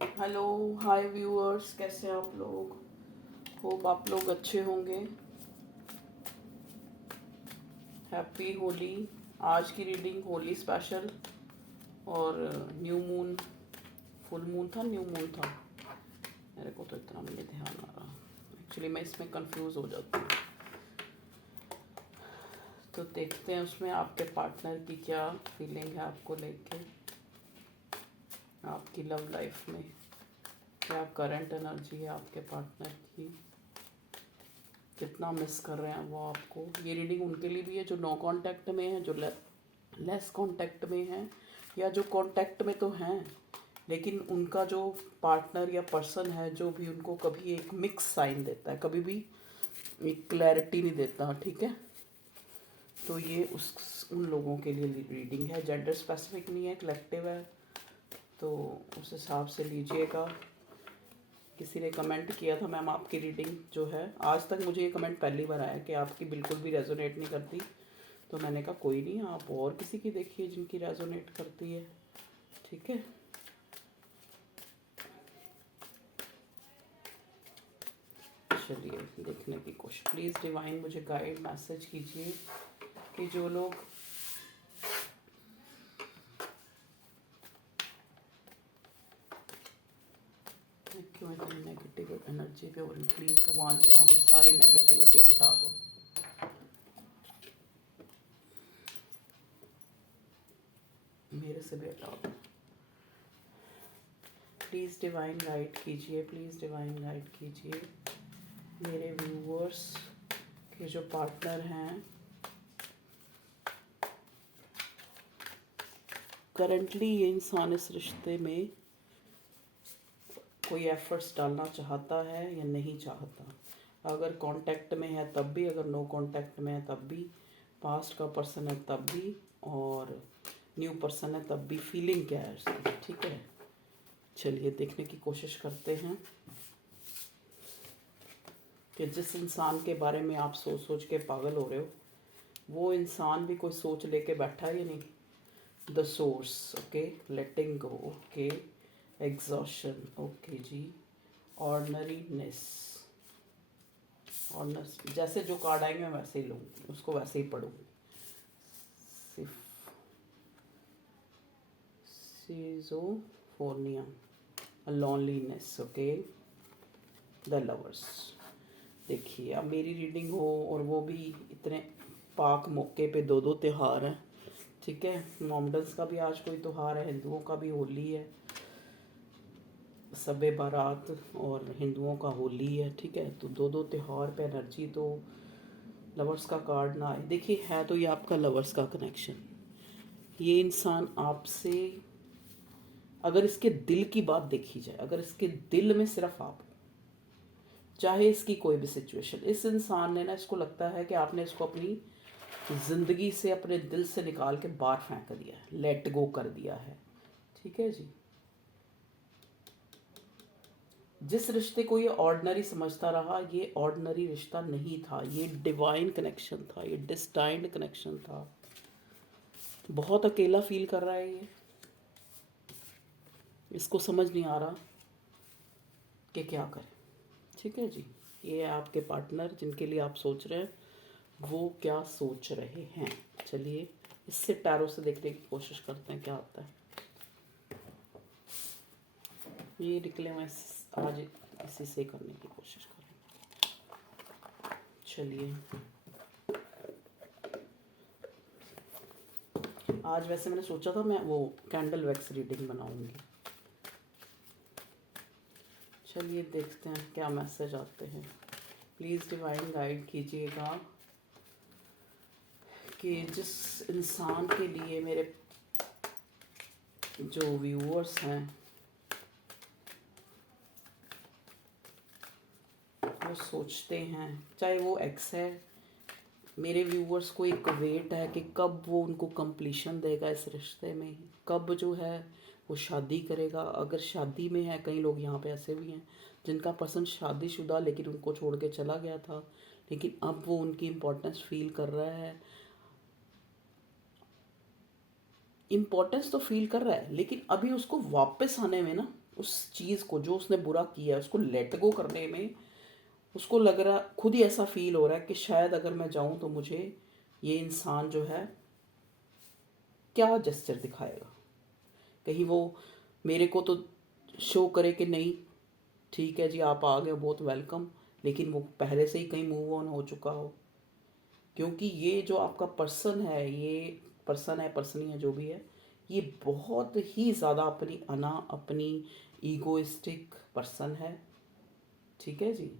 Hello, हाय viewers, कैसे हैं आप लोग? होप आप लोग अच्छे होंगे। हैप्पी होली। आज की रीडिंग होली स्पेशल और न्यू मून, फुल मून था, न्यू मून था। मेरे को तो इतना नहीं ध्यान आ रहा। एक्चुअली मैं इसमें कंफ्यूज हो जाती हूँ। तो देखते हैं उसमें आपके पार्टनर की क्या फीलिंग है आपको लेके, आपकी लव लाइफ में क्या करंट एनर्जी है आपके पार्टनर की, कितना मिस कर रहे हैं वो आपको। ये रीडिंग उनके लिए भी है जो नो कांटेक्ट में है, जो लेस कांटेक्ट में है, या जो कांटेक्ट में तो हैं लेकिन उनका जो पार्टनर या पर्सन है जो भी उनको कभी एक मिक्स साइन देता है, कभी भी एक क्लैरिटी नहीं देता। ठीक है, तो ये उस उन लोगों के लिए रीडिंग है। जेंडर स्पेसिफिक नहीं है, कलेक्टिव है, तो उस हिसाब से लीजिएगा। किसी ने कमेंट किया था मैम आपकी रीडिंग जो है, आज तक मुझे ये कमेंट पहली बार आया कि आपकी बिल्कुल भी रेजोनेट नहीं करती। तो मैंने कहा कोई नहीं, आप और किसी की देखिए जिनकी रेजोनेट करती है। ठीक है, चलिए देखने की कोशिश। प्लीज़ डिवाइन मुझे गाइड मैसेज कीजिए कि जो लोग क्यों इतनी नेगेटिव एनर्जी पे हो रही, प्लीज़ भगवान जी यहाँ से सारी नेगेटिविटी हटा दो। मेरे से भी हटा दो। प्लीज़ डिवाइन गाइड कीजिए, प्लीज़ डिवाइन गाइड कीजिए मेरे व्यूवर्स के जो पार्टनर हैं, करंटली ये इंसान इस रिश्ते में कोई एफर्ट्स डालना चाहता है या नहीं चाहता। अगर कांटेक्ट में है तब भी, अगर नो कांटेक्ट में है तब भी, पास्ट का पर्सन है तब भी, और न्यू पर्सन है तब भी, फीलिंग क्या है उसकी। ठीक है, चलिए देखने की कोशिश करते हैं कि जिस इंसान के बारे में आप सोच सोच के पागल हो रहे हो वो इंसान भी कोई सोच लेके बैठा है या नहीं। The source, okay, letting go, okay, exhaustion, okay जी, ऑर्डनरीनेस। ऑर्डनस जैसे जो कार्ड आएंगे मैं वैसे ही लूँगी, उसको वैसे ही पढ़ूँगी। सीजोफोनिया, लॉनलीनेस, ओके, द लवर्स। देखिए अब मेरी रीडिंग हो और वो भी इतने पाक मौके पे दो दो त्यौहार हैं। ठीक है, मोमडन्स का भी आज कोई त्यौहार है, हिंदुओं का भी होली है, सबे बारात, और हिंदुओं का होली है। ठीक है, तो दो दो त्यौहार पे एनर्जी तो लवर्स का कार्ड ना आए। देखिए है तो ये आपका लवर्स का कनेक्शन। ये इंसान आपसे, अगर इसके दिल की बात देखी जाए, अगर इसके दिल में सिर्फ आप, चाहे इसकी कोई भी सिचुएशन, इस इंसान ने ना, इसको लगता है कि आपने इसको अपनी ज़िंदगी से, अपने दिल से निकाल के बाहर फेंक दिया है, लेट गो कर दिया है। ठीक है जी, जिस रिश्ते को ये ऑर्डिनरी समझता रहा, ये ऑर्डिनरी रिश्ता नहीं था, ये डिवाइन कनेक्शन था, ये डिस्टाइंड कनेक्शन था। बहुत अकेला फील कर रहा है ये, इसको समझ नहीं आ रहा कि क्या करे। ठीक है जी, ये है आपके पार्टनर जिनके लिए आप सोच रहे हैं, वो क्या सोच रहे हैं। चलिए इससे टैरो से देखने की कोशिश करते हैं क्या होता है। ये निकले मैं आज इसी से करने की कोशिश करेंगे। चलिए, आज वैसे मैंने सोचा था मैं वो कैंडल वैक्स रीडिंग बनाऊंगी। चलिए देखते हैं क्या मैसेज आते हैं। प्लीज़ डिवाइन गाइड कीजिएगा कि जिस इंसान के लिए मेरे जो व्यूअर्स हैं वो सोचते हैं, चाहे वो एक्स है, मेरे व्यूअर्स को एक वेट है कि कब वो उनको कंप्लीशन देगा इस रिश्ते में, कब जो है वो शादी करेगा। अगर शादी में है, कई लोग यहाँ पे ऐसे भी हैं जिनका पसंद शादीशुदा लेकिन उनको छोड़ के चला गया था, लेकिन अब वो उनकी इम्पोर्टेंस फील कर रहा है। इम्पोर्टेंस तो फील कर रहा है लेकिन अभी उसको वापस आने में ना उस चीज़ को जो उसने बुरा किया उसको लेट गो करने में उसको लग रहा, खुद ही ऐसा फील हो रहा है कि शायद अगर मैं जाऊं तो मुझे ये इंसान जो है क्या जेस्चर दिखाएगा, कहीं वो मेरे को तो शो करे कि नहीं ठीक है जी आप आ गए बहुत वेलकम, लेकिन वो पहले से ही कहीं मूव ऑन हो चुका हो। क्योंकि ये जो आपका पर्सन है, ये पर्सन है जो भी है, ये बहुत ही ज़्यादा अपनी ईगोइस्टिक पर्सन है। ठीक है जी।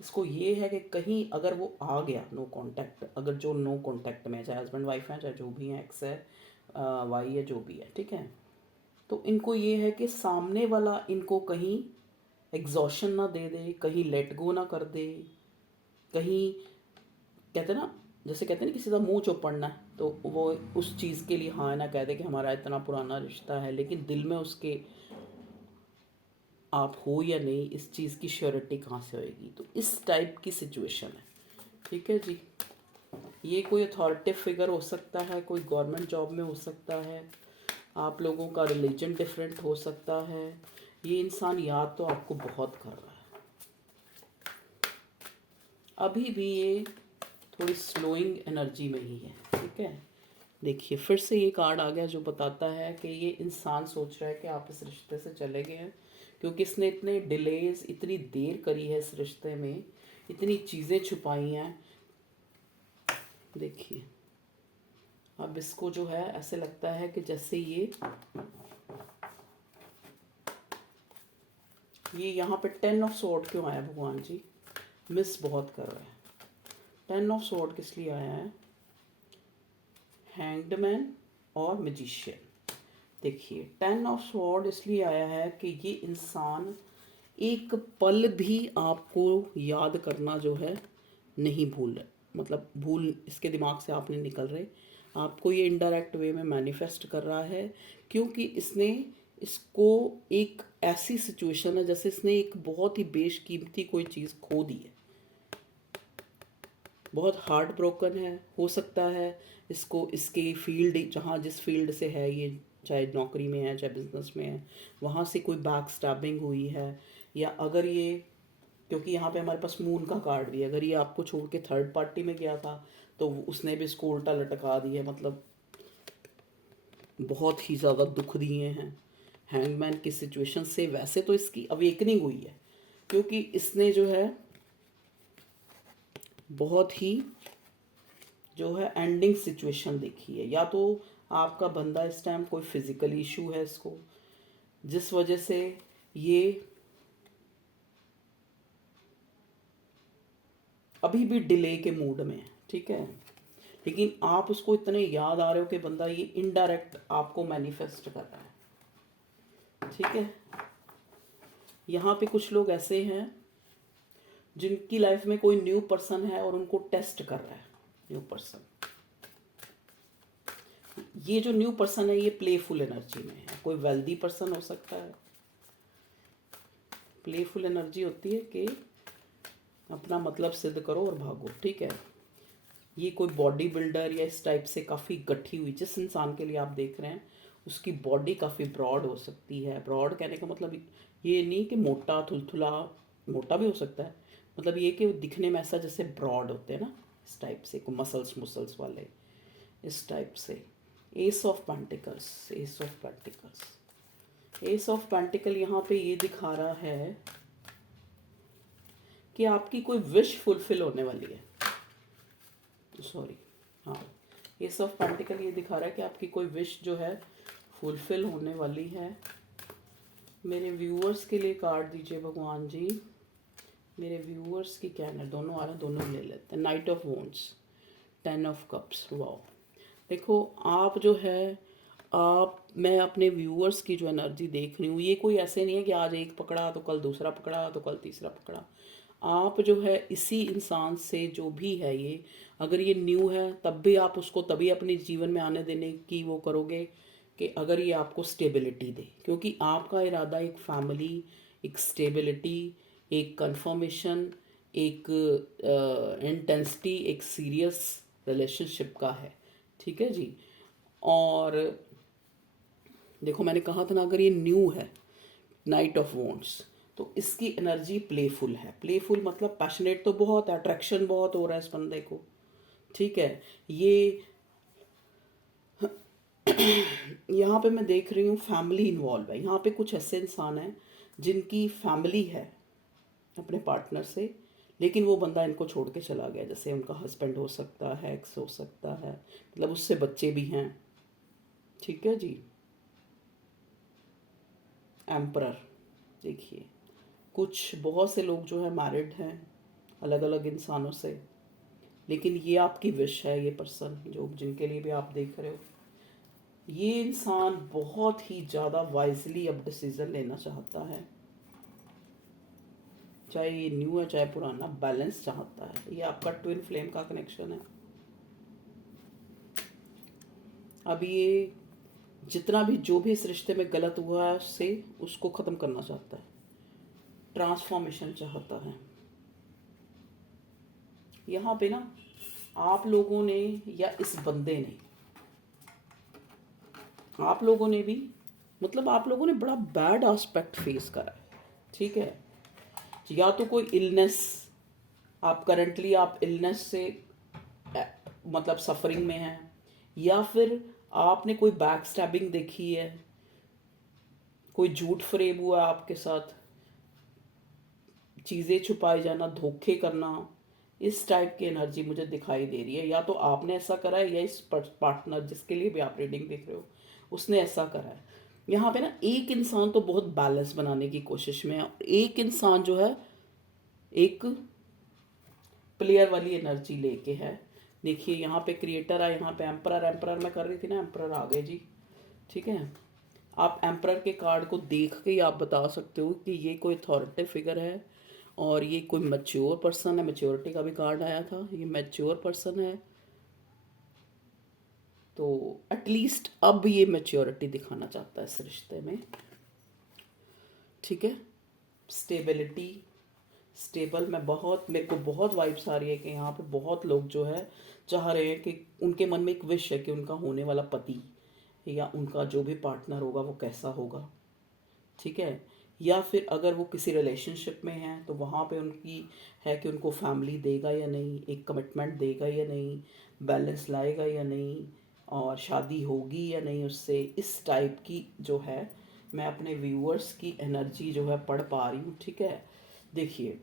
इसको ये है कि कहीं अगर वो आ गया नो कांटेक्ट, अगर जो नो कांटेक्ट में चाहे हस्बैंड वाइफ है चाहे जो भी है, एक्स है, वाई है, जो भी है, ठीक है, तो इनको ये है कि सामने वाला इनको कहीं एग्जॉशन ना दे दे, कहीं लेट गो ना कर दे, कहीं कहते ना, जैसे कहते हैं ना किसी का मुंह चौपड़ना है, तो वो उस चीज़ के लिए हाँ ना कह दे कि हमारा इतना पुराना रिश्ता है, लेकिन दिल में उसके आप हो या नहीं इस चीज़ की श्योरिटी कहाँ से होएगी। तो इस टाइप की सिचुएशन है। ठीक है जी। ये कोई अथॉरिटी फिगर हो सकता है, कोई गवर्नमेंट जॉब में हो सकता है, आप लोगों का रिलीजन डिफरेंट हो सकता है। ये इंसान याद तो आपको बहुत कर रहा है, अभी भी ये थोड़ी स्लोइंग एनर्जी में ही है। ठीक है, देखिए फिर से ये कार्ड आ गया जो बताता है कि ये इंसान सोच रहा है कि आप इस रिश्ते से चले गए हैं, क्योंकि इसने इतने डिलेज, इतनी देर करी है इस रिश्ते में, इतनी चीज़ें छुपाई हैं। देखिए अब इसको जो है ऐसे लगता है कि जैसे ये यहाँ पे 10 ऑफ स्वॉर्ड क्यों आया भगवान जी, मिस बहुत कर रहा है। 10 ऑफ स्वॉर्ड किस लिए आया है, हैंग्ड मैन और मैजिशियन। देखिए 10 ऑफ स्वॉर्ड इसलिए आया है कि ये इंसान एक पल भी आपको याद करना जो है नहीं भूल रहे, मतलब भूल इसके दिमाग से आप नहीं निकल रहे, आपको ये इनडायरेक्ट वे में मैनिफेस्ट कर रहा है, क्योंकि इसने इसको एक ऐसी सिचुएशन है जैसे इसने एक बहुत ही बेशकीमती कोई चीज़ खो दी है, बहुत हार्ट ब्रोकन है। हो सकता है इसको इसके फील्ड, जहाँ जिस फील्ड से है ये, चाहे नौकरी में है चाहे बिजनेस में है, वहाँ से कोई बैक स्टैबिंग हुई है, या अगर ये, क्योंकि यहाँ पे हमारे पास मून का कार्ड भी है, अगर ये आपको छोड़ के थर्ड पार्टी में गया था तो उसने भी इसको उल्टा लटका दिया, मतलब बहुत ही ज़्यादा दुख दिए हैं। हैंगमैन की सिचुएशन से वैसे तो इसकी अवेकनिंग हुई है, क्योंकि इसने जो है बहुत ही जो है एंडिंग सिचुएशन देखी है। या तो आपका बंदा इस टाइम कोई फिजिकल इशू है इसको, जिस वजह से ये अभी भी डिले के मूड में है। ठीक है, लेकिन आप उसको इतने याद आ रहे हो कि बंदा ये इनडायरेक्ट आपको मैनिफेस्ट कर रहा है। ठीक है, यहाँ पे कुछ लोग ऐसे हैं जिनकी लाइफ में कोई न्यू पर्सन है और उनको टेस्ट कर रहा है न्यू पर्सन। ये जो न्यू पर्सन है ये प्लेफुल एनर्जी में है, कोई वेल्दी पर्सन हो सकता है। प्लेफुल एनर्जी होती है कि अपना मतलब सिद्ध करो और भागो। ठीक है, ये कोई बॉडी बिल्डर या इस टाइप से काफ़ी गठी हुई, जिस इंसान के लिए आप देख रहे हैं उसकी बॉडी काफ़ी ब्रॉड हो सकती है। ब्रॉड कहने का मतलब ये नहीं कि मोटा थुलथुला, मोटा भी हो सकता है, मतलब ये कि दिखने में ऐसा जैसे ब्रॉड होते हैं ना, इस टाइप से, कोई मसल्स मुसल्स वाले, इस टाइप से। S of pentacles, S of pentacles, S of pentacle यहाँ पे ये दिखा रहा है कि आपकी कोई विश फुलफिल होने वाली है। सॉरी, हाँ, एस ऑफ पेंटिकल ये दिखा रहा है कि आपकी कोई विश जो है फुलफिल होने वाली है। मेरे व्यूअर्स के लिए कार्ड दीजिए भगवान जी, मेरे व्यूअर्स की क्या है, दोनों आ रहे हैं, दोनों ले लेते हैं। Night of wands, 10 of cups. Wow, देखो आप जो है, आप, मैं अपने व्यूअर्स की जो एनर्जी देख रही हूँ, ये कोई ऐसे नहीं है कि आज एक पकड़ा तो कल दूसरा पकड़ा तो कल तीसरा पकड़ा। आप जो है इसी इंसान से जो भी है ये, अगर ये न्यू है तब भी आप उसको तभी अपने जीवन में आने देने की वो करोगे कि अगर ये आपको स्टेबिलिटी दे, क्योंकि आपका इरादा एक फैमिली, एक स्टेबिलिटी, एक कंफर्मेशन, एक इंटेंसिटी, एक सीरियस रिलेशनशिप का है। ठीक है जी। और देखो मैंने कहा था ना, अगर ये न्यू है नाइट ऑफ वॉन्ट्स, तो इसकी एनर्जी प्लेफुल है। प्लेफुल मतलब पैशनेट तो बहुत है, अट्रैक्शन बहुत हो रहा है इस बंदे को, ठीक है। ये यहाँ पे मैं देख रही हूँ फैमिली इन्वॉल्व है। यहाँ पे कुछ ऐसे इंसान हैं जिनकी फैमिली है अपने पार्टनर से, लेकिन वो बंदा इनको छोड़ के चला गया। जैसे उनका हस्बैंड हो सकता है, एक्स हो सकता है, मतलब उससे बच्चे भी हैं, ठीक है जी। एम्परर, देखिए कुछ बहुत से लोग जो है मैरिड हैं अलग अलग इंसानों से, लेकिन ये आपकी विश है। ये पर्सन जो जिनके लिए भी आप देख रहे हो, ये इंसान बहुत ही ज़्यादा वाइजली अब डिसीजन लेना चाहता है, चाहे ये न्यू है चाहे पुराना, बैलेंस चाहता है। ये आपका ट्विन फ्लेम का कनेक्शन है। अब ये जितना भी जो भी इस रिश्ते में गलत हुआ है उससे उसको ख़त्म करना चाहता है, ट्रांसफॉर्मेशन चाहता है। यहाँ पे ना आप लोगों ने या इस बंदे ने, आप लोगों ने भी, मतलब आप लोगों ने बड़ा बैड एस्पेक्ट फेस करा है, ठीक है। या तो कोई इलनेस, आप करेंटली आप इलनेस से मतलब सफरिंग में हैं, या फिर आपने कोई बैक स्टैबिंग देखी है, कोई झूठ फरेब हुआ आपके साथ, चीज़ें छुपाए जाना, धोखे करना, इस टाइप की एनर्जी मुझे दिखाई दे रही है। या तो आपने ऐसा करा है या इस पार्टनर जिसके लिए भी आप रीडिंग देख रहे हो उसने ऐसा करा है। यहाँ पे ना एक इंसान तो बहुत बैलेंस बनाने की कोशिश में है, और एक इंसान जो है एक प्लेयर वाली एनर्जी लेके है। देखिए यहाँ पे क्रिएटर है, यहाँ पे एम्परर, एम्परर मैं कर रही थी ना, एम्परर आ गए जी, ठीक है। आप एम्परर के कार्ड को देख के ही आप बता सकते हो कि ये कोई अथॉरिटी फिगर है और ये कोई मैच्योर पर्सन है। मैच्योरिटी का भी कार्ड आया था, ये मैच्योर पर्सन है, तो एटलीस्ट अब ये मैच्योरिटी दिखाना चाहता है इस रिश्ते में, ठीक है। स्टेबिलिटी, स्टेबल में बहुत, मेरे को बहुत वाइब्स आ रही है कि यहाँ पे बहुत लोग जो है चाह रहे हैं कि उनके मन में एक विश है कि उनका होने वाला पति या उनका जो भी पार्टनर होगा वो कैसा होगा, ठीक है। या फिर अगर वो किसी रिलेशनशिप में हैं तो वहाँ पे उनकी है कि उनको फैमिली देगा या नहीं, एक कमिटमेंट देगा या नहीं, बैलेंस लाएगा या नहीं, और शादी होगी या नहीं उससे। इस टाइप की जो है मैं अपने व्यूअर्स की एनर्जी जो है पढ़ पा रही हूँ, ठीक है। देखिए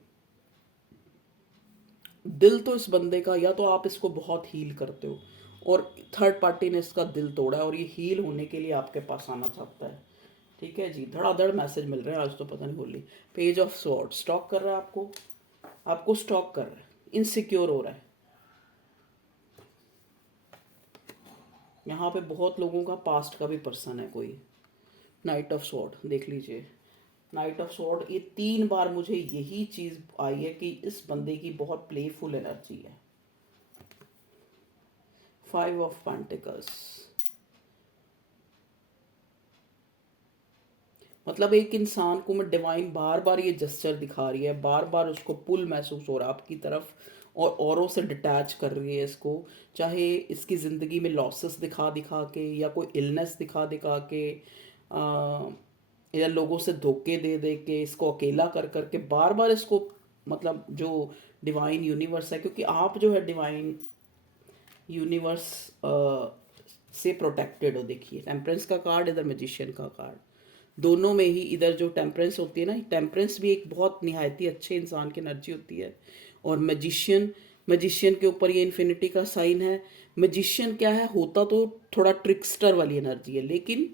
दिल तो इस बंदे का, या तो आप इसको बहुत हील करते हो और थर्ड पार्टी ने इसका दिल तोड़ा है और ये हील होने के लिए आपके पास आना चाहता है, ठीक है जी। धड़ाधड़ मैसेज मिल रहे हैं आज तो, पता नहीं Holi. Page of sword stock कर रहा है आपको, आपको स्टॉक कर रहा है, इनसिक्योर हो रहा है। यहाँ पे बहुत लोगों का पास्ट का भी पर्सन है कोई। नाइट ऑफ स्वॉर्ड देख लीजिए, नाइट ऑफ स्वॉर्ड, ये 3 बार मुझे यही चीज़ आई है कि इस बंदे की बहुत प्लेफुल एनर्जी है। 5 ऑफ पेंटिकल्स, मतलब एक इंसान को मैं डिवाइन बार बार ये जस्चर दिखा रही है, बार बार उसको पुल महसूस हो रहा है आपकी तरफ, और औरों से डिटैच कर रही है इसको। चाहे इसकी ज़िंदगी में लॉसेस दिखा दिखा के, या कोई इलनेस दिखा दिखा के, या लोगों से धोखे दे दे के, इसको अकेला कर करके बार बार इसको, मतलब जो डिवाइन यूनिवर्स है, क्योंकि आप जो है डिवाइन यूनिवर्स से प्रोटेक्टेड हो। देखिए टेम्परेंस का कार्ड, इधर मैजिशियन का कार्ड, दोनों में ही इधर जो टेम्परेंस होती है ना, टेम्परेंस भी एक बहुत निहायती अच्छे इंसान की एनर्जी होती है। और मैजिशियन, मैजिशियन के ऊपर ये इन्फिनिटी का साइन है। मैजिशियन क्या है, होता तो थोड़ा ट्रिक्स्टर वाली एनर्जी है, लेकिन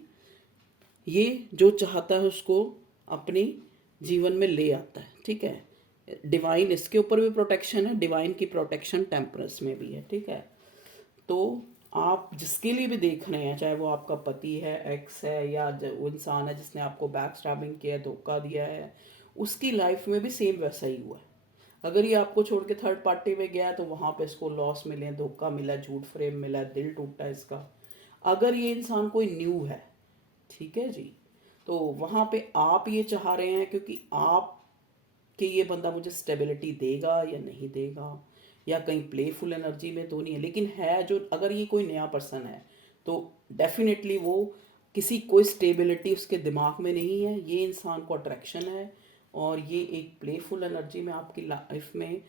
ये जो चाहता है उसको अपनी जीवन में ले आता है, ठीक है। डिवाइन इसके ऊपर भी प्रोटेक्शन है, डिवाइन की प्रोटेक्शन टेम्परेंस में भी है, ठीक है। तो आप जिसके लिए भी देख रहे हैं, चाहे वो आपका पति है, एक्स है, या वो इंसान है जिसने आपको बैक स्टैबिंग किया, धोखा दिया है, उसकी लाइफ में भी सेम वैसा ही हुआ है। अगर ये आपको छोड़ के थर्ड पार्टी में गया है तो वहाँ पे इसको लॉस मिले, धोखा मिला, झूठ फ्रेम मिला, दिल टूटा इसका। अगर ये इंसान कोई न्यू है, ठीक है जी, तो वहाँ पे आप ये चाह रहे हैं क्योंकि आप कि ये बंदा मुझे स्टेबिलिटी देगा या नहीं देगा, या कहीं प्लेफुल एनर्जी में तो नहीं है। लेकिन है जो, अगर ये कोई नया पर्सन है तो डेफिनेटली वो किसी कोई स्टेबिलिटी उसके दिमाग में नहीं है, ये इंसान को अट्रैक्शन है और ये एक प्लेफुल एनर्जी में आपकी लाइफ में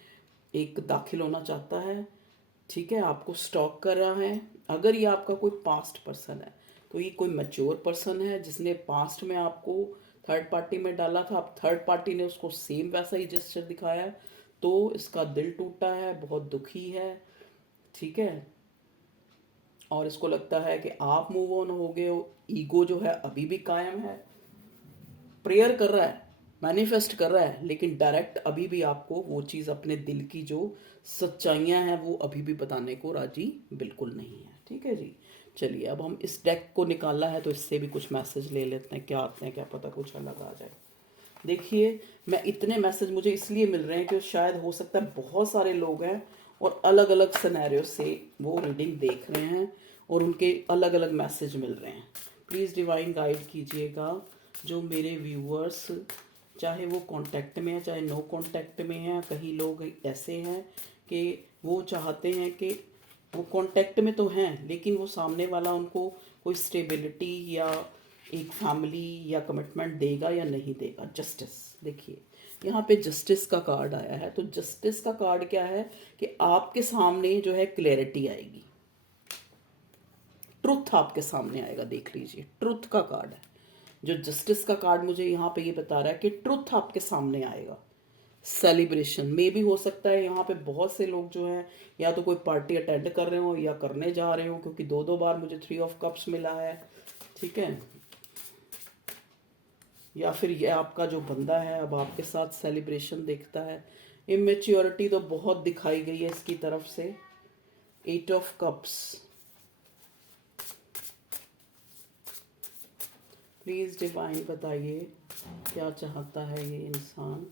एक दाखिल होना चाहता है। ठीक है, आपको स्टॉक कर रहा है। अगर ये आपका कोई पास्ट पर्सन है तो ये कोई मैच्योर पर्सन है जिसने पास्ट में आपको थर्ड पार्टी में डाला था, अब थर्ड पार्टी ने उसको सेम वैसा ही जेस्चर दिखाया, तो इसका दिल टूटा है, बहुत दुखी है। ठीक है, और इसको लगता है कि आप मूव ऑन हो गए हो, ईगो जो है अभी भी कायम है, प्रेयर कर रहा है, मैनिफेस्ट कर रहा है, लेकिन डायरेक्ट अभी भी आपको वो चीज़ अपने दिल की जो सच्चाइयाँ हैं वो अभी भी बताने को राजी बिल्कुल नहीं है। ठीक है जी, चलिए अब हम इस डेक को निकाला है तो इससे भी कुछ मैसेज ले लेते हैं, क्या आते हैं, क्या पता कुछ अलग आ जाए। देखिए, मैं इतने मैसेज मुझे इसलिए मिल रहे हैं कि शायद हो सकता है बहुत सारे लोग हैं और अलग अलग सिनेरियो से वो रीडिंग देख रहे हैं और उनके अलग अलग मैसेज मिल रहे हैं। प्लीज़ डिवाइन गाइड कीजिएगा जो मेरे व्यूअर्स, चाहे वो कांटेक्ट में है चाहे नो कांटेक्ट में है। कहीं लोग ऐसे हैं कि वो चाहते हैं कि वो कांटेक्ट में तो हैं लेकिन वो सामने वाला उनको कोई स्टेबिलिटी या एक फैमिली या कमिटमेंट देगा या नहीं देगा। जस्टिस, देखिए यहाँ पे जस्टिस का कार्ड आया है, तो जस्टिस का कार्ड क्या है कि आपके सामने जो है क्लैरिटी आएगी, ट्रुथ आपके सामने आएगा। देख लीजिए, ट्रुथ का कार्ड है। जो जस्टिस का कार्ड मुझे यहाँ पे ये बता रहा है कि ट्रुथ आपके सामने आएगा। सेलिब्रेशन में भी हो सकता है, यहाँ पे बहुत से लोग जो हैं या तो कोई पार्टी अटेंड कर रहे हो या करने जा रहे हो, क्योंकि दो दो बार मुझे 3 ऑफ कप्स मिला है। ठीक है, या फिर ये आपका जो बंदा है अब आपके साथ सेलिब्रेशन देखता है। इमेच्योरिटी तो बहुत दिखाई गई है इसकी तरफ से। 8 ऑफ कप्स, प्लीज डिवाइन बताइए क्या चाहता है ये इंसान।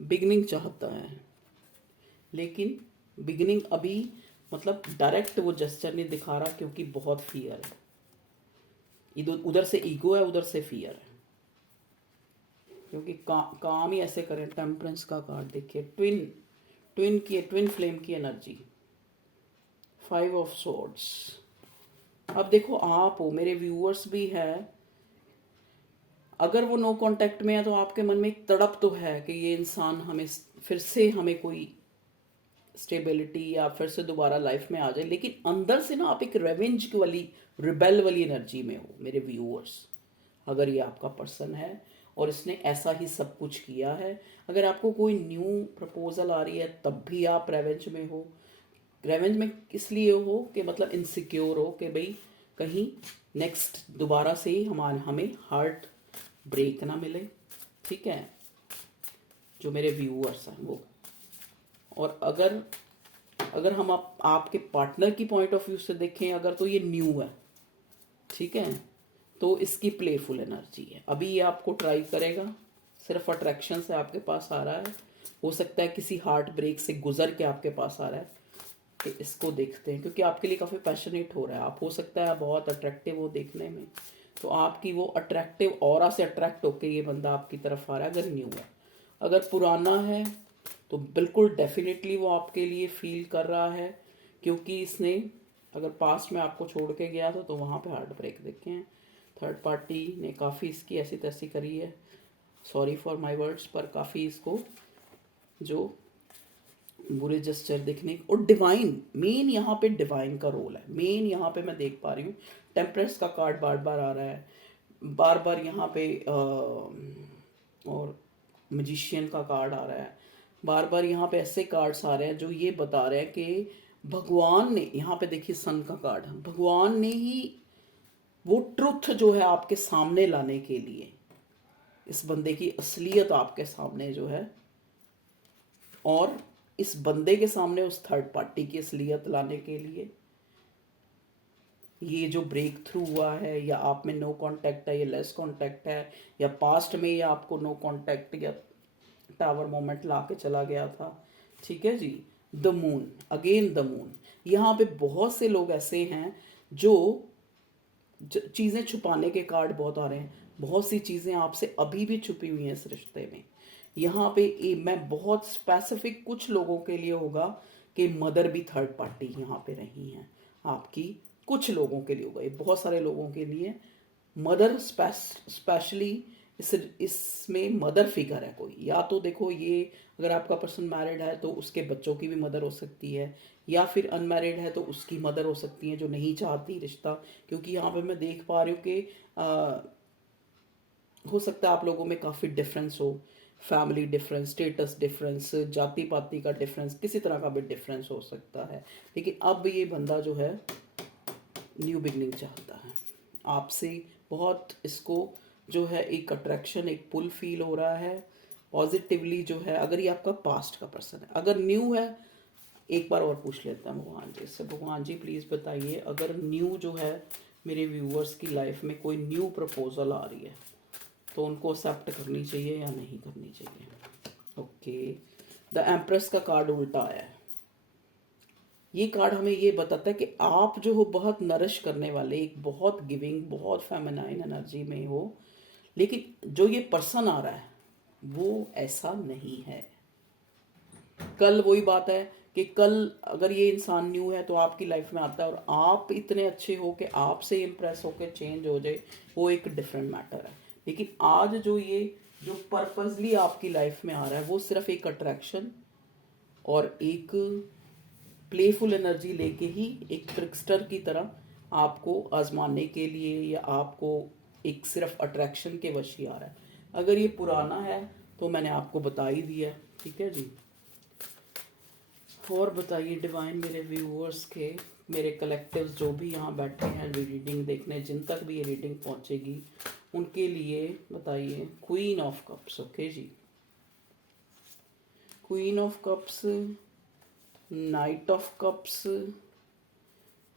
बिगनिंग चाहता है, लेकिन बिगनिंग अभी मतलब डायरेक्ट वो जेस्चर नहीं दिखा रहा क्योंकि बहुत फियर है। इधर उधर से ईगो है, उधर से फियर है, क्योंकि काम ही ऐसे करें। टेम्परेंस का कार्ड देखिए, ट्विन फ्लेम की एनर्जी, 5 ऑफ सोर्ड्स। अब देखो, आप हो, मेरे व्यूअर्स भी है, अगर वो नो कांटेक्ट में है तो आपके मन में एक तड़प तो है कि ये इंसान हमें फिर से हमें कोई स्टेबिलिटी या फिर से दोबारा लाइफ में आ जाए, लेकिन अंदर से ना आप एक रेवेंज वाली, रिबेल वाली एनर्जी में हो मेरे व्यूअर्स। अगर ये आपका पर्सन है और इसने ऐसा ही सब कुछ किया है, अगर आपको कोई न्यू प्रपोजल आ रही है तब भी आप रेवेंज में हो। रेवेंज में इसलिए हो कि मतलब इनसिक्योर हो कि भाई कहीं नेक्स्ट दोबारा से हमें हार्ट ब्रेक ना मिले। ठीक है, जो मेरे व्यूअर्स हैं वो। और अगर हम आपके पार्टनर की पॉइंट ऑफ व्यू से देखें अगर, तो ये न्यू है। ठीक है, तो इसकी प्लेफुल एनर्जी है। अभी ये आपको ट्राई करेगा, सिर्फ अट्रैक्शन से आपके पास आ रहा है। हो सकता है किसी हार्ट ब्रेक से गुजर के आपके पास आ रहा है। कि इसको देखते हैं क्योंकि आपके लिए काफ़ी पैशनेट हो रहा है। आप हो सकता है बहुत अट्रैक्टिव हो देखने में, तो आपकी वो अट्रैक्टिव ऑरा से अट्रैक्ट होकर ये बंदा आपकी तरफ आ रहा है अगर न्यू है। अगर पुराना है तो बिल्कुल डेफिनेटली वो आपके लिए फील कर रहा है, क्योंकि इसने अगर पास्ट में आपको छोड़ के गया था तो वहाँ पे हार्ट ब्रेक देखे हैं। थर्ड पार्टी ने काफ़ी इसकी ऐसी तैसी करी है, सॉरी फॉर माय वर्ड्स, पर काफ़ी इसको जो बुरे जेस्चर दिखने। और डिवाइन, मेन यहाँ पे डिवाइन का रोल है। मेन यहाँ पे मैं देख पा रही हूँ टेम्परेंस का कार्ड बार बार आ रहा है, बार बार यहाँ पे और मैजिशियन का कार्ड आ रहा है, बार बार यहाँ पे ऐसे कार्ड्स आ रहे हैं जो ये बता रहे हैं कि भगवान ने, यहाँ पे देखिए सन का कार्ड, भगवान ने ही वो ट्रुथ जो है आपके सामने लाने के लिए, इस बंदे की असलियत आपके सामने जो है, और इस बंदे के सामने उस थर्ड पार्टी की असलियत लाने के लिए ये जो ब्रेक थ्रू हुआ है, या आप में नो कांटेक्ट है या लेस कांटेक्ट है, या पास्ट में या आपको नो कांटेक्ट या टावर मोमेंट ला के चला गया था। ठीक है जी, the moon, again the moon. यहाँ पे बहुत से लोग ऐसे हैं जो चीज़ें छुपाने के कार्ड बहुत आ रहे हैं। बहुत सी चीज़ें आपसे अभी भी छुपी हुई हैं इस रिश्ते में। यहाँ पे मैं बहुत स्पेसिफिक कुछ लोगों के लिए होगा कि मदर भी थर्ड पार्टी यहाँ पे रही हैं आपकी। कुछ लोगों के लिए होगा, ये बहुत सारे लोगों के लिए मदर स्पेशली इसमें मदर फिगर है कोई। या तो देखो ये अगर आपका पर्सन मैरिड है तो उसके बच्चों की भी मदर हो सकती है, या फिर अनमैरिड है तो उसकी मदर हो सकती है जो नहीं चाहती रिश्ता। क्योंकि यहाँ पे मैं देख पा रही हूँ कि हो सकता है आप लोगों में काफ़ी डिफरेंस हो, फैमिली डिफरेंस, स्टेटस डिफरेंस, जाति पाति का डिफरेंस, किसी तरह का भी डिफरेंस हो सकता है। लेकिन अब ये बंदा जो है न्यू बिगनिंग चाहता है आपसे। बहुत इसको जो है एक अट्रैक्शन, एक पुल फील हो रहा है पॉजिटिवली जो है। अगर ये आपका पास्ट का पर्सन है, अगर न्यू है, एक बार और पूछ लेते हैं भगवान जी से। भगवान जी प्लीज़ बताइए, अगर न्यू जो है मेरे व्यूअर्स की लाइफ में कोई न्यू प्रपोजल आ रही है तो उनको एक्सेप्ट करनी चाहिए या नहीं करनी चाहिए। ओके, द एम्प्रेस का कार्ड उल्टा आया है। ये कार्ड हमें ये बताता है कि आप जो हो बहुत नरिश करने वाले, एक बहुत गिविंग, बहुत फेमिनाइन एनर्जी में हो, लेकिन जो ये पर्सन आ रहा है वो ऐसा नहीं है। कल वही बात है कि कल अगर ये इंसान न्यू है तो आपकी लाइफ में आता है और आप इतने अच्छे हो कि आपसे इम्प्रेस होकर चेंज हो जाए, वो एक डिफरेंट मैटर है। लेकिन आज जो पर्पसली आपकी लाइफ में आ रहा है वो सिर्फ एक अट्रैक्शन और एक प्लेफुल एनर्जी लेके ही, एक ट्रिक्स्टर की तरह आपको आजमाने के लिए, या आपको एक सिर्फ अट्रैक्शन के वश ही आ रहा है। अगर ये पुराना है तो मैंने आपको बता ही दिया, ठीक है जी। और बताइए डिवाइन, मेरे व्यूअर्स के, मेरे कलेक्टिव्स जो भी यहाँ बैठे हैं रीडिंग देखने, जिन तक भी ये रीडिंग पहुँचेगी उनके लिए बताइए। क्वीन ऑफ कप्स, ओके जी, queen of cups, knight of cups,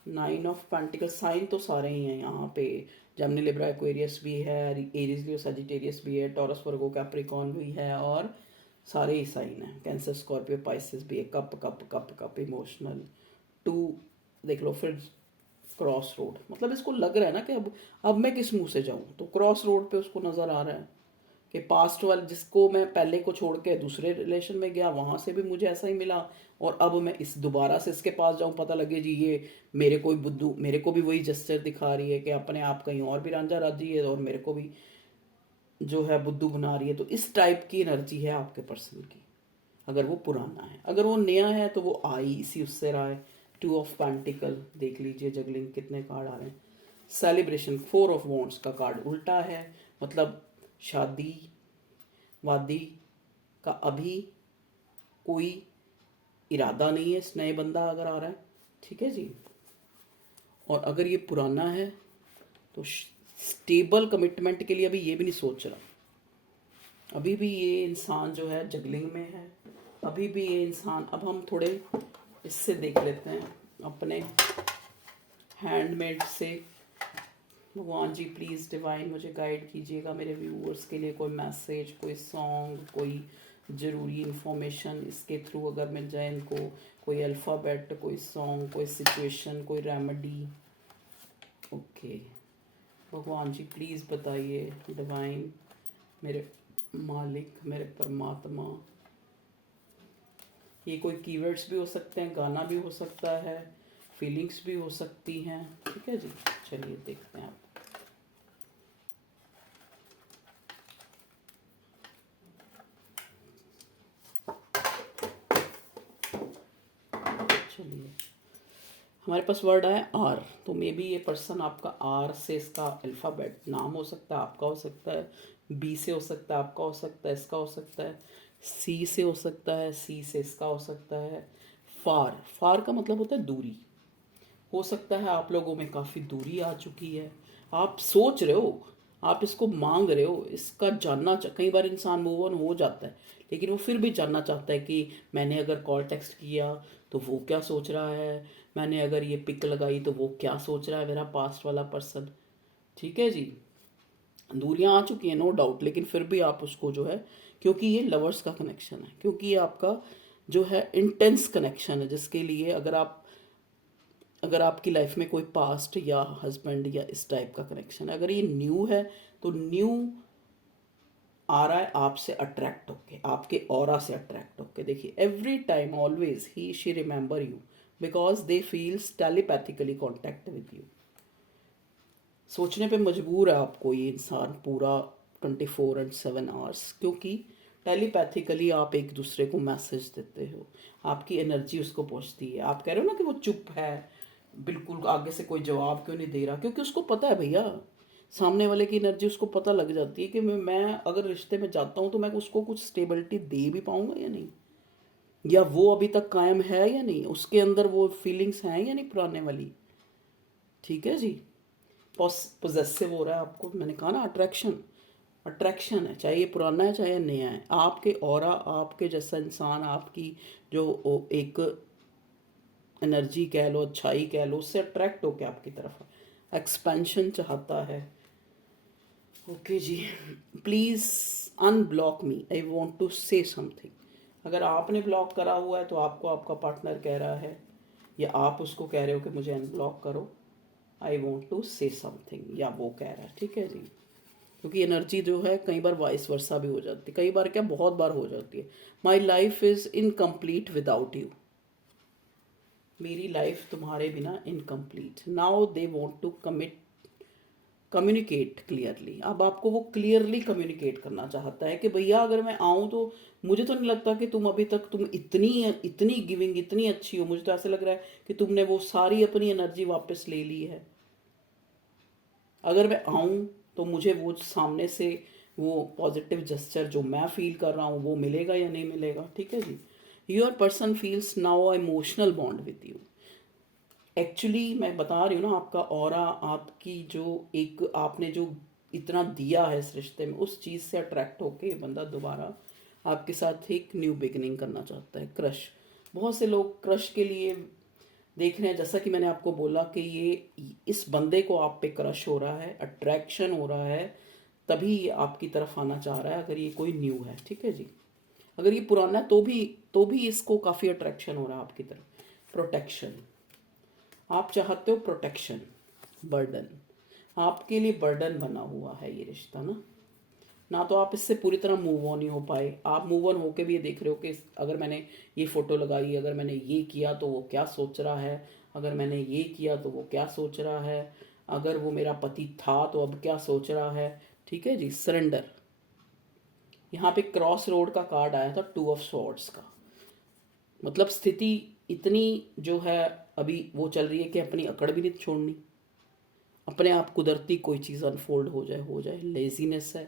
nine of pentacles. Sign तो सारे ही हैं यहाँ पे, जेमिनी, लिब्रा, एक्वेरियस भी है, एरीज, लियो, सजिटेरियस भी है, टॉरस, वर्गो, कैप्रिकॉर्न भी है, और सारे ही साइन हैं। कैंसर, स्कॉर्पियो, पाइसेस भी है। Cup cup cup cup, emotional, टू देख लो। फिर क्रॉस रोड, मतलब इसको लग रहा है ना कि अब मैं किस मुंह से जाऊं, तो क्रॉस रोड पे उसको नज़र आ रहा है कि पास्ट वाले जिसको मैं पहले को छोड़ के दूसरे रिलेशन में गया वहाँ से भी मुझे ऐसा ही मिला, और अब मैं इस दोबारा से इसके पास जाऊँ, पता लगे जी ये मेरे को बुद्धू, मेरे को भी वही जस्चर दिखा रही है कि अपने आप कहीं और भी रांझा राजी है और मेरे को भी जो है बुद्धू बना रही है। तो इस टाइप की एनर्जी है आपके पर्सन की, अगर वो पुराना है। अगर वो नया है तो वो आई इसी उससे रहा है। टू ऑफ पेंटिकल देख लीजिए, जगलिंग कितने कार्ड आ रहे हैं। सेलिब्रेशन, फोर ऑफ वॉन्ड्स का कार्ड उल्टा है, मतलब शादी वादी का अभी कोई इरादा नहीं है, इस नए बंदा अगर आ रहा है, ठीक है जी। और अगर ये पुराना है तो स्टेबल कमिटमेंट के लिए अभी ये भी नहीं सोच रहा। अभी भी ये इंसान जो है जगलिंग में है, अभी भी ये इंसान। अब हम थोड़े इससे देख लेते हैं अपने हैंडमेड से। भगवान जी प्लीज़ डिवाइन मुझे गाइड कीजिएगा, मेरे व्यूअर्स के लिए कोई मैसेज, कोई सॉन्ग, कोई ज़रूरी इन्फॉर्मेशन इसके थ्रू अगर मिल जाए इनको, कोई अल्फ़ाबेट, कोई सॉन्ग, कोई सिचुएशन, कोई रेमेडी। ओके भगवान जी प्लीज़ बताइए डिवाइन, मेरे मालिक, मेरे परमात्मा। ये कोई कीवर्ड्स भी हो सकते हैं, गाना भी हो सकता है, फीलिंग्स भी हो सकती हैं, ठीक है जी। चलिए देखते हैं आप। चलिए हमारे पास वर्ड आया आर, तो मे बी ये पर्सन आपका आर से, इसका अल्फ़ाबेट नाम हो सकता है, आपका हो सकता है, बी से हो सकता है, आपका हो सकता है, इसका हो सकता है, सी से हो सकता है, सी से इसका हो सकता है। फार, फार का मतलब होता है दूरी। हो सकता है आप लोगों में काफ़ी दूरी आ चुकी है, आप सोच रहे हो, आप इसको मांग रहे हो, इसका जानना कई बार इंसान मूव ऑन हो जाता है लेकिन वो फिर भी जानना चाहता है कि मैंने अगर कॉल टेक्स्ट किया तो वो क्या सोच रहा है, मैंने अगर ये पिक लगाई तो वो क्या सोच रहा है मेरा पास्ट वाला पर्सन, ठीक है जी। दूरियां आ चुकी हैं नो डाउट, लेकिन फिर भी आप उसको जो है, क्योंकि ये लवर्स का कनेक्शन है, क्योंकि ये आपका जो है इंटेंस कनेक्शन है, जिसके लिए अगर आपकी लाइफ में कोई पास्ट या हस्बैंड या इस टाइप का कनेक्शन है, अगर ये न्यू है तो न्यू आ रहा है आपसे अट्रैक्ट होके, आपके ऑरा से अट्रैक्ट होके। देखिए every time always he she remember you because they feels telepathically contact with you. सोचने पे मजबूर है आपको ये इंसान पूरा 24/7 आवर्स, क्योंकि टेलीपैथिकली आप एक दूसरे को मैसेज देते हो, आपकी एनर्जी उसको पहुंचती है। आप कह रहे हो ना कि वो चुप है, बिल्कुल आगे से कोई जवाब क्यों नहीं दे रहा, क्योंकि उसको पता है भैया, सामने वाले की एनर्जी उसको पता लग जाती है कि मैं अगर रिश्ते में जाता हूँ तो मैं उसको कुछ स्टेबिलिटी दे भी पाऊंगा या नहीं, या वो अभी तक कायम है या नहीं, उसके अंदर वो फीलिंग्स हैं या नहीं पुराने वाली। ठीक है जी। पोजेसिव हो रहा है आपको, मैंने कहा ना अट्रैक्शन, अट्रैक्शन है, चाहे ये पुराना है चाहे नया है। आपके ऑरा, आपके जैसा इंसान, आपकी जो एक एनर्जी कह लो, अच्छाई कह लो, उससे अट्रैक्ट होके आपकी तरफ एक्सपेंशन चाहता है। ओके जी, please unblock me, I want to say something. अगर आपने ब्लॉक करा हुआ है तो आपको आपका पार्टनर कह रहा है, या आप उसको कह रहे हो कि मुझे अनब्लॉक करो, I want to say something, या वो कह रहा है। ठीक है जी। क्योंकि एनर्जी जो है कई बार वाइस वर्सा भी हो जाती है, कई बार क्या बहुत बार हो जाती है। My life is incomplete without you, मेरी लाइफ तुम्हारे बिना incomplete. Now they want to communicate clearly. अब आपको वो क्लियरली कम्युनिकेट करना चाहता है कि भैया अगर मैं आऊँ तो मुझे तो नहीं लगता कि तुम अभी तक तुम इतनी इतनी गिविंग, इतनी अच्छी हो, मुझे तो ऐसे लग रहा है कि तुमने वो सारी अपनी एनर्जी वापस ले ली है। अगर मैं आऊँ तो मुझे वो सामने से वो पॉजिटिव जेस्चर जो मैं फील कर रहा हूँ वो मिलेगा या नहीं मिलेगा। ठीक है जी। Your person feels now a emotional bond with you. Actually मैं बता रही हूँ ना, आपका ऑरा, आपकी जो एक आपने जो इतना दिया है इस रिश्ते में, उस चीज़ से अट्रैक्ट होके ये बंदा दोबारा आपके साथ एक न्यू बिगिनिंग करना चाहता है। क्रश, बहुत से लोग क्रश के लिए देख रहे हैं। जैसा कि मैंने आपको बोला कि ये इस बंदे को आप पे क्रश हो रहा है, अट्रैक्शन हो रहा है, तभी ये आपकी तरफ आना चाह रहा है, अगर ये कोई न्यू है। ठीक है जी। अगर ये पुराना है तो भी इसको काफ़ी अट्रैक्शन हो रहा है आपकी तरफ। प्रोटेक्शन, आप चाहते हो प्रोटेक्शन, बर्डन, आपके लिए बर्डन बना हुआ है ये रिश्ता ना तो आप इससे पूरी तरह मूव ऑन नहीं हो पाए। आप मूव ऑन होके भी ये देख रहे हो कि अगर मैंने ये फ़ोटो लगाई, अगर मैंने ये किया तो वो क्या सोच रहा है, अगर मैंने ये किया तो वो क्या सोच रहा है, अगर वो मेरा पति था तो अब क्या सोच रहा है। ठीक है जी। सरेंडर, यहाँ पे क्रॉस रोड का कार्ड आया था, 2 ऑफ स्वॉर्ड्स का, मतलब स्थिति इतनी जो है अभी वो चल रही है कि अपनी अकड़ भी नहीं छोड़नी, अपने आप कुदरती कोई चीज़ अनफोल्ड हो जाए, लेजीनेस है।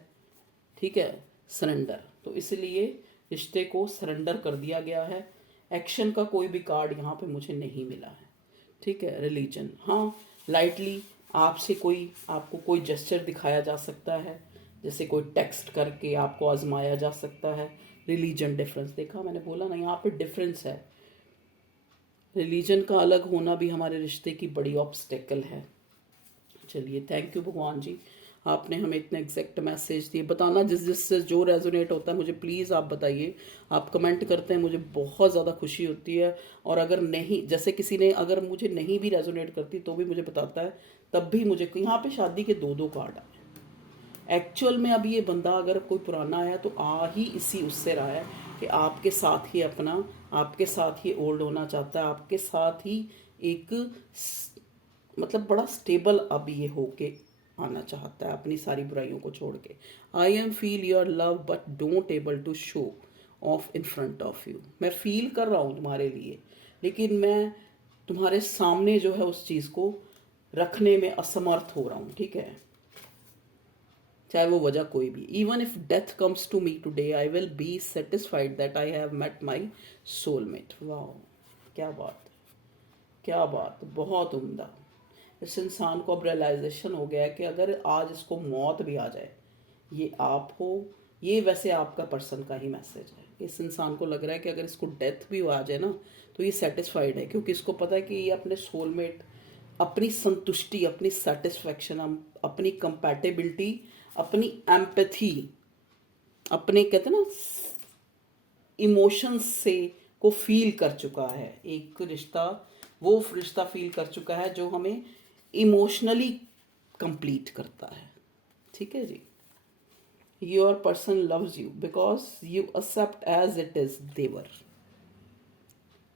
ठीक है। सरेंडर, तो इसलिए रिश्ते को सरेंडर कर दिया गया है। एक्शन का कोई भी कार्ड यहाँ पे मुझे नहीं मिला है। ठीक है। रिलीजन, हाँ, लाइटली आपसे कोई, आपको कोई जेस्चर दिखाया जा सकता है, जैसे कोई टेक्स्ट करके आपको आजमाया जा सकता है। रिलीजन डिफरेंस, देखा मैंने बोला ना, यहाँ पे डिफरेंस है। रिलीजन का अलग होना भी हमारे रिश्ते की बड़ी ऑब्स्टेकल है। चलिए, थैंक यू भगवान जी, आपने हमें इतने एग्जैक्ट मैसेज दिए। बताना जिससे जो रेजोनेट होता है मुझे प्लीज़ आप बताइए। आप कमेंट करते हैं, मुझे बहुत ज़्यादा खुशी होती है। और अगर नहीं, जैसे किसी ने अगर मुझे नहीं भी रेजोनेट करती तो भी मुझे बताता है, तब भी मुझे। यहाँ पे शादी के 2 कार्ड आए एक्चुअल में। अब ये बंदा अगर कोई पुराना है तो आ ही इसी उससे रहा है कि आपके साथ ही अपना, आपके साथ ही ओल्ड होना चाहता है, आपके साथ ही एक मतलब बड़ा स्टेबल अब ये होके आना चाहता है, अपनी सारी बुराइयों को छोड़ के। I am feel your love but don't able to show off in front of you. मैं फील कर रहा हूँ तुम्हारे लिए, लेकिन मैं तुम्हारे सामने जो है उस चीज़ को रखने में असमर्थ हो रहा हूँ। ठीक है। चाहे वो वजह कोई भी। Even if death comes to me today I will be satisfied that I have met my soulmate. वाह, क्या बात, क्या बात, बहुत उम्दा। इस इंसान को अब रियलाइजेशन हो गया है कि अगर आज इसको मौत भी आ जाए, ये आप हो, ये वैसे आपका पर्सन का ही मैसेज है। इस इंसान को लग रहा है कि अगर इसको डेथ भी आ जाए ना तो ये सेटिस्फाइड है, क्योंकि इसको पता है कि ये अपने सोलमेट, अपनी संतुष्टि, अपनी सेटिस्फैक्शन, अपनी कंपैटिबिलिटी, अपनी एम्पैथी, अपने कहते हैं ना इमोशंस से को फील कर चुका है। एक रिश्ता, वो रिश्ता फील कर चुका है जो हमें इमोशनली कंप्लीट करता है। ठीक है जी। Your person loves you because you accept as it is देवर।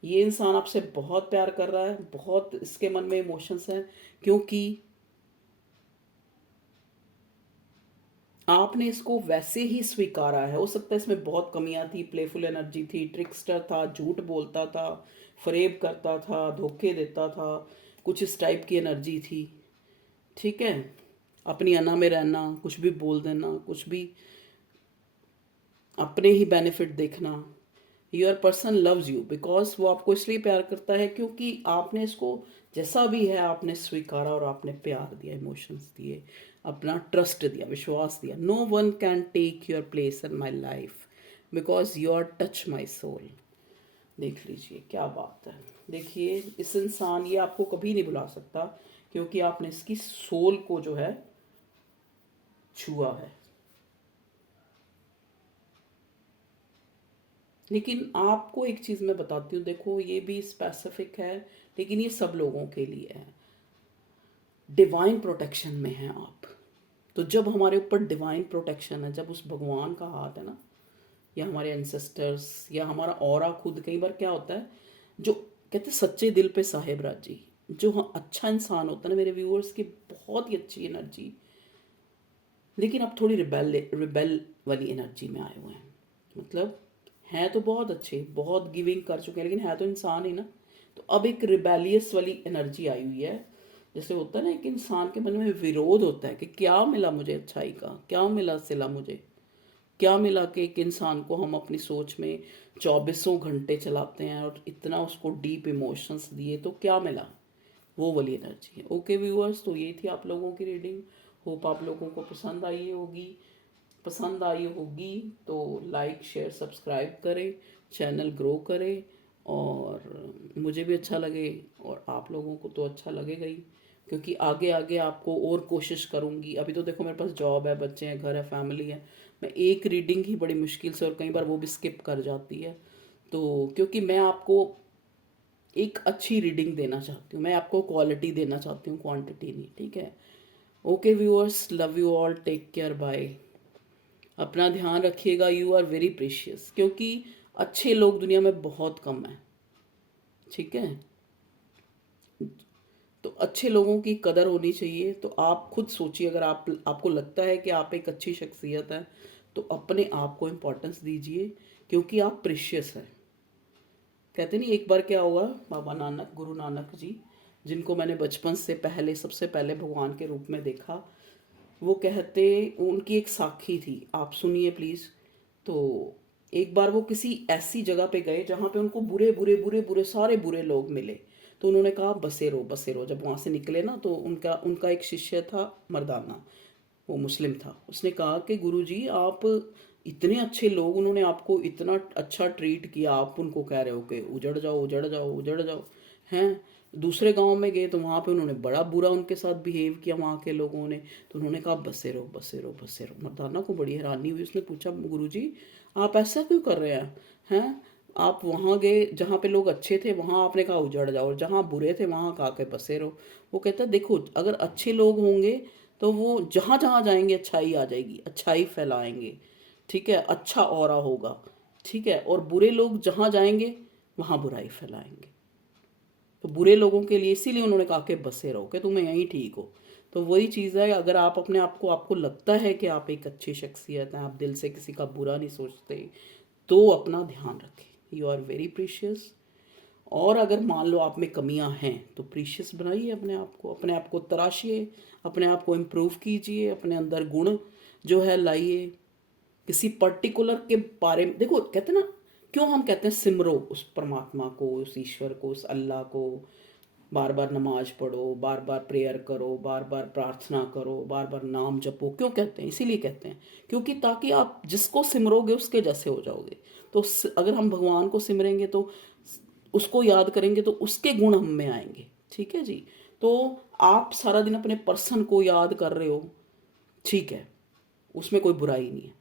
ये इंसान आपसे बहुत प्यार कर रहा है, बहुत इसके मन में इमोशंस हैं, क्योंकि आपने इसको वैसे ही स्वीकारा है। हो सकता है इसमें बहुत कमियां थी, प्लेफुल एनर्जी थी, ट्रिकस्टर था, झूठ बोलता था, फरेब करता था, धोखे देता था, कुछ इस टाइप की एनर्जी थी। ठीक है, अपनी अना में रहना, कुछ भी बोल देना, कुछ भी अपने ही बेनिफिट देखना। Your person loves you because वो आपको इसलिए प्यार करता है क्योंकि आपने इसको जैसा भी है आपने स्वीकारा और आपने प्यार दिया, इमोशंस दिए, अपना ट्रस्ट दिया, विश्वास दिया। No one can take your place in my life because you are touch my soul. देख लीजिए क्या बात है। देखिए इस इंसान ये आपको कभी नहीं बुला सकता क्योंकि आपने इसकी सोल को जो है छुआ है। लेकिन आपको एक चीज़ मैं बताती हूँ, देखो ये भी स्पेसिफिक है लेकिन ये सब लोगों के लिए है। डिवाइन प्रोटेक्शन में है आप। तो जब हमारे ऊपर डिवाइन प्रोटेक्शन है, जब उस भगवान का हाथ है ना, या हमारे एंसेस्टर्स या हमारा ऑरा खुद, कई बार क्या होता है, जो कहते हैं सच्चे दिल पे साहेब राजी, जो अच्छा इंसान होता है ना मेरे व्यूअर्स की, बहुत ही अच्छी एनर्जी, लेकिन अब थोड़ी रिबेल वाली एनर्जी में आए हुए हैं। मतलब हैं तो बहुत अच्छे, बहुत गिविंग कर चुके हैं, लेकिन है तो इंसान ही ना। तो अब एक रिबेलियस वाली एनर्जी आई हुई है। जैसे होता है ना, एक इंसान के मन में विरोध होता है कि क्या मिला मुझे अच्छाई का, क्या मिला सिला मुझे, क्या मिला कि एक इंसान को हम अपनी सोच में 24 घंटे चलाते हैं और इतना उसको डीप इमोशंस दिए, तो क्या मिला, वो वाली एनर्जी है। ओके व्यूअर्स, तो ये थी आप लोगों की रीडिंग। होप आप लोगों को पसंद आई होगी। तो लाइक शेयर सब्सक्राइब करें, चैनल ग्रो करें, और मुझे भी अच्छा लगे और आप लोगों को तो अच्छा लगेगा ही, क्योंकि आगे आगे आपको और कोशिश करूँगी। अभी तो देखो मेरे पास जॉब है, बच्चे हैं, घर है, फैमिली है। मैं एक रीडिंग ही बड़ी मुश्किल से, और कई बार वो भी स्किप कर जाती है, तो क्योंकि मैं आपको एक अच्छी रीडिंग देना चाहती हूँ, मैं आपको क्वालिटी देना चाहती हूँ, क्वांटिटी नहीं। ठीक है। Okay viewers, love you all, take care, bye. अपना ध्यान रखिएगा। यू आर वेरी प्रेशियस, क्योंकि अच्छे लोग दुनिया में बहुत कम हैं। ठीक है, तो अच्छे लोगों की कदर होनी चाहिए। तो आप खुद सोचिए, अगर आपको लगता है कि आप एक अच्छी शख्सियत है, तो अपने आप को इम्पोर्टेंस दीजिए, क्योंकि आप प्रेशियस हैं। कहते नहीं, एक बार क्या हुआ, बाबा नानक, गुरु नानक जी, जिनको मैंने बचपन से पहले, सबसे पहले भगवान के रूप में देखा, वो कहते, उनकी एक साखी थी, आप सुनिए प्लीज़। तो एक बार वो किसी ऐसी जगह पे गए जहाँ पे उनको बुरे बुरे बुरे बुरे सारे बुरे लोग मिले। तो उन्होंने कहा बसेरो बसेरो। जब वहाँ से निकले ना, तो उनका उनका एक शिष्य था मर्दाना, वो मुस्लिम था। उसने कहा कि गुरुजी आप इतने अच्छे लोग, उन्होंने आपको इतना अच्छा ट्रीट किया, आप उनको कह रहे हो कि उजड़ जाओ उजड़ जाओ उजड़ जाओ। हैं, दूसरे गांव में गए तो वहाँ पे उन्होंने बड़ा बुरा उनके साथ बिहेव किया वहाँ के लोगों ने। तो उन्होंने कहा बसे रहो बसे रहो बसे रहो। मर्दाना को बड़ी हैरानी हुई, उसने पूछा गुरुजी आप ऐसा क्यों कर रहे हैं? आप वहाँ गए जहाँ पे लोग अच्छे थे, वहाँ आपने कहा उजड़ जाओ, और जहाँ बुरे थे वहाँ कहा के बसे रहो। वो कहता है देखो, अगर अच्छे लोग होंगे तो वो जहाँ जहाँ जाएंगे अच्छाई आ जाएगी, अच्छाई फैलाएंगे। ठीक है, अच्छा ऑरा होगा। ठीक है, और बुरे लोग जहाँ जाएंगे वहाँ बुराई फैलाएंगे। तो बुरे लोगों के लिए इसीलिए उन्होंने कहा कि बसे रहो, कि तुम्हें यहीं ठीक हो। तो वही चीज़ है, अगर आप अपने आप को, आपको लगता है कि आप एक अच्छी शख्सियत हैं, आप दिल से किसी का बुरा नहीं सोचते, तो अपना ध्यान रखें। You are very precious. और अगर मान लो आप में कमियां हैं, तो प्रीशियस बनाइए अपने आप को तराशिए, अपने आप को इम्प्रूव कीजिए, अपने अंदर गुण जो है लाइए। किसी पर्टिकुलर के बारे में देखो, कहते हैं ना, क्यों हम कहते हैं सिमरो उस परमात्मा को, उस ईश्वर को, उस अल्लाह को, बार बार नमाज पढ़ो, बार बार प्रेयर करो, बार बार प्रार्थना करो, बार बार नाम जपो। क्यों कहते हैं? इसीलिए कहते हैं क्योंकि ताकि आप जिसको सिमरोगे उसके जैसे हो जाओगे। तो अगर हम भगवान को सिमरेंगे, तो उसको याद करेंगे, तो उसके गुण हम में आएंगे। ठीक है जी। तो आप सारा दिन अपने पर्सन को याद कर रहे हो, ठीक है, उसमें कोई बुराई नहीं है।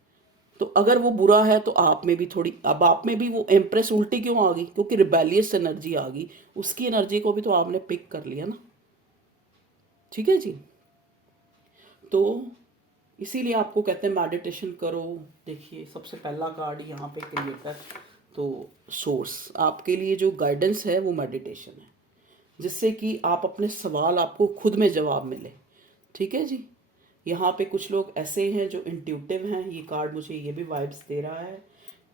तो अगर वो बुरा है तो आप में भी थोड़ी, अब आप में भी वो एम्प्रेस उल्टी क्यों आ गई? क्योंकि रिबेलियस एनर्जी आ गई। उसकी एनर्जी को भी तो आपने पिक कर लिया ना। ठीक है जी। तो इसीलिए आपको कहते हैं मेडिटेशन करो। देखिए सबसे पहला कार्ड यहाँ पे क्रिएटर, तो सोर्स आपके लिए जो गाइडेंस है वो मेडिटेशन है, जिससे कि आप अपने सवाल आपको खुद में जवाब मिले। ठीक है जी। यहाँ पे कुछ लोग ऐसे हैं जो इंट्यूटिव हैं, ये कार्ड मुझे ये भी वाइब्स दे रहा है।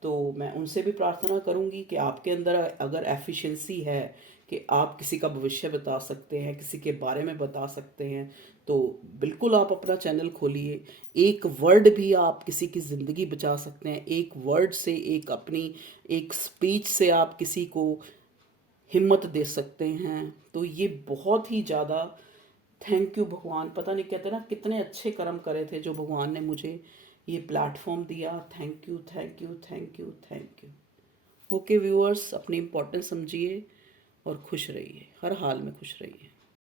तो मैं उनसे भी प्रार्थना करूँगी कि आपके अंदर अगर एफिशिएंसी है कि आप किसी का भविष्य बता सकते हैं, किसी के बारे में बता सकते हैं, तो बिल्कुल आप अपना चैनल खोलिए। एक वर्ड भी आप किसी की ज़िंदगी बचा सकते हैं, एक वर्ड से, एक अपनी एक स्पीच से आप किसी को हिम्मत दे सकते हैं। तो ये बहुत ही ज़्यादा थैंक यू भगवान। पता नहीं, कहते ना कितने अच्छे कर्म करे थे जो भगवान ने मुझे ये प्लेटफॉर्म दिया। Thank you, thank you, thank you, thank you. Okay viewers, अपनी इम्पोर्टेंस समझिए और खुश रहिए, हर हाल में खुश रहिए।